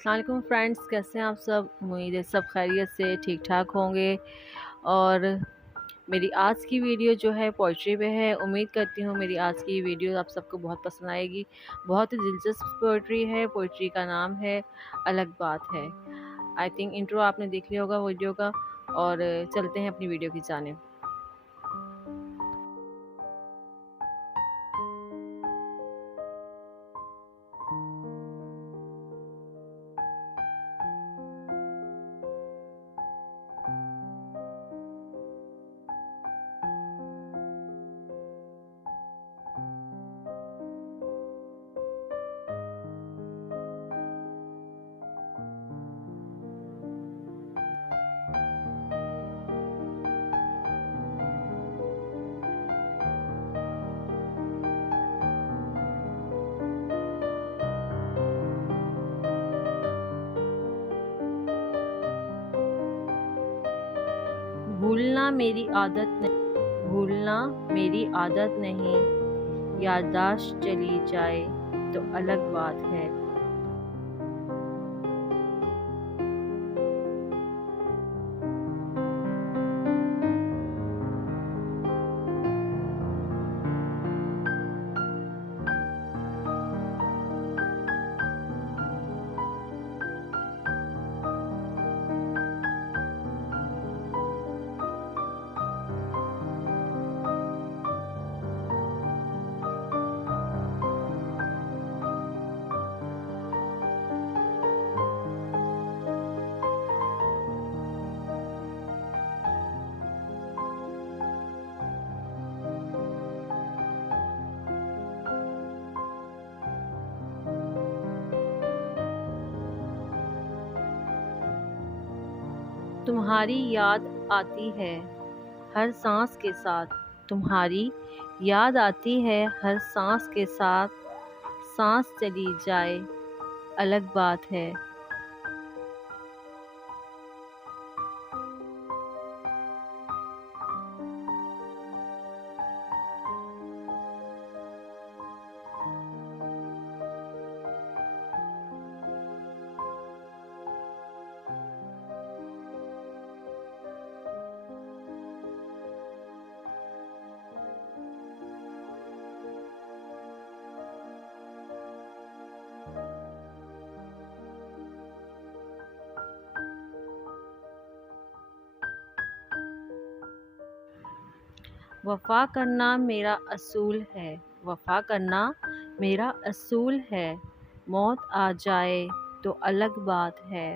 अस्सलाम वालेकुम फ्रेंड्स, कैसे हैं आप सब। उम्मीद है सब खैरियत से ठीक ठाक होंगे। और मेरी आज की वीडियो जो है पोइट्री पे है। उम्मीद करती हूँ मेरी आज की वीडियो आप सबको बहुत पसंद आएगी। बहुत ही दिलचस्प पोइट्री है। पोइट्री का नाम है अलग बात है। आई थिंक इंट्रो आपने देख लिया होगा वीडियो का। और चलते हैं अपनी वीडियो की जानिब। भूलना मेरी आदत नहीं, याददाश्त चली जाए तो अलग बात है। तुम्हारी याद आती है हर सांस के साथ, तुम्हारी याद आती है हर सांस के साथ। सांस चली जाए अलग बात है। वफ़ा करना मेरा असूल है, वफ़ा करना मेरा असूल है। मौत आ जाए तो अलग बात है।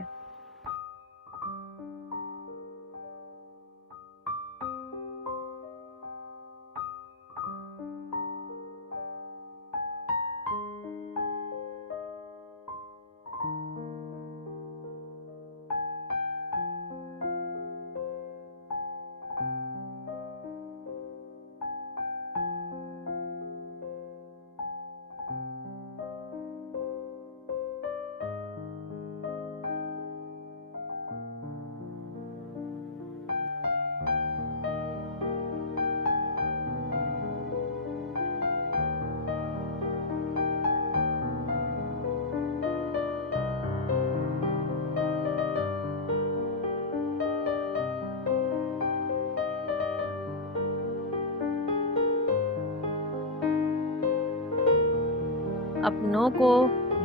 अपनों को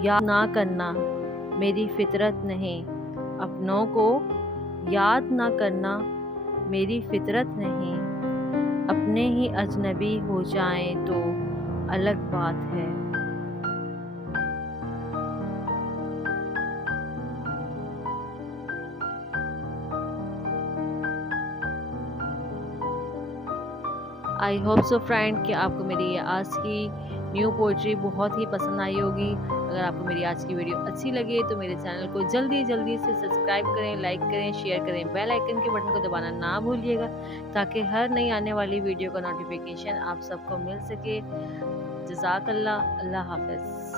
याद ना करना मेरी फितरत नहीं, अपनों को याद ना करना मेरी फितरत नहीं। अपने ही अजनबी हो जाएं तो अलग बात है। आई होप सो फ्रेंड कि आपको मेरी ये आज की न्यू पोइट्री बहुत ही पसंद आई होगी। अगर आपको मेरी आज की वीडियो अच्छी लगे तो मेरे चैनल को जल्दी जल्दी से सब्सक्राइब करें, लाइक करें, शेयर करें। बेल आइकन के बटन को दबाना ना भूलिएगा ताकि हर नई आने वाली वीडियो का नोटिफिकेशन आप सबको मिल सके। जज़ाकल्लाह। अल्लाह हाफ़िज़।